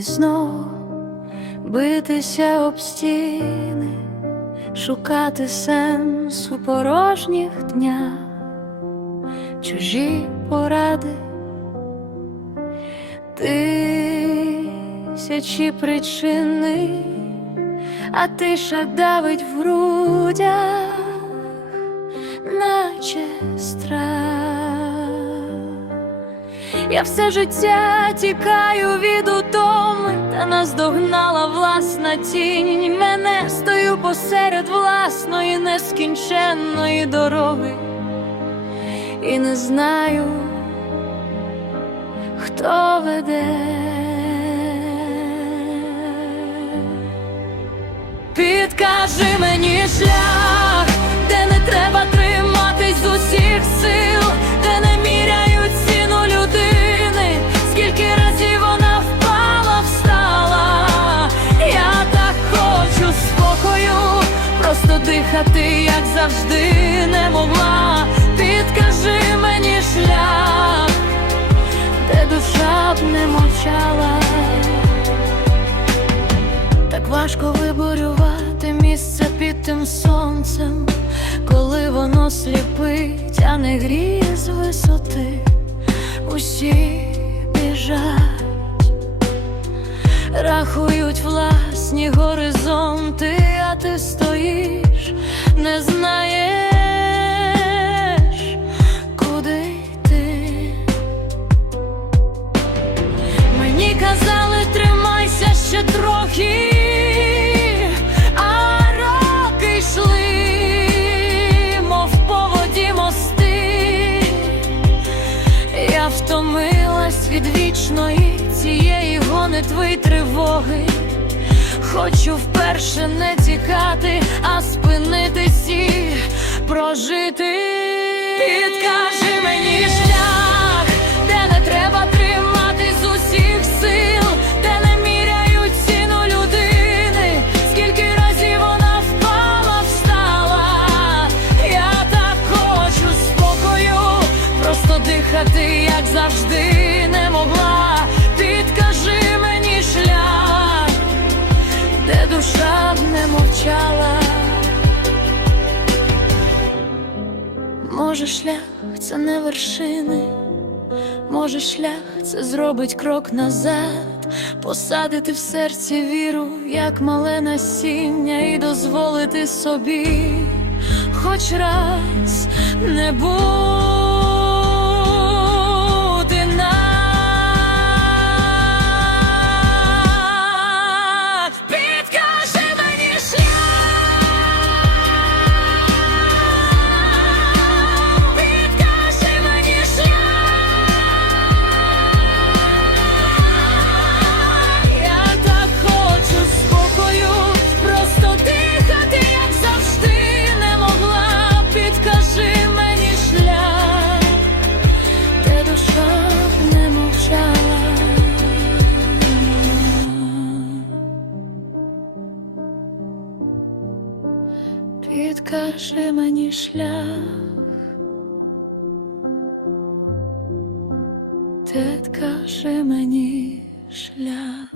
знов битися об стіни, шукати сенс у порожніх днях, чужі поради, тисячі причини, а тиша давить в грудях, наче страх. Я все життя тікаю від утоми, та наздогнала власна тінь. Мене стою посеред власної нескінченної дороги, і не знаю, хто веде. Підкажи мені шлях, просто дихати, як завжди, не могла. Підкажи мені шлях, де душа б не мовчала. Так важко виборювати місце під тим сонцем, коли воно сліпить, а не гріє з висоти. Усі біжать, рахують власні горизонти, казали, тримайся ще трохи, а роки йшли, мов по воді мости. Я втомилась від вічної цієї гонитви тривоги. Хочу вперше не тікати, а спинитись і прожити. Дихати, як завжди, не могла. Підкажи мені шлях, де душа б не мовчала. Може, шлях це не вершини, може, шлях це зробить крок назад, посадити в серці віру, як мале насіння, і дозволити собі хоч раз не бути Підкажи мені шлях, підкажи мені шлях.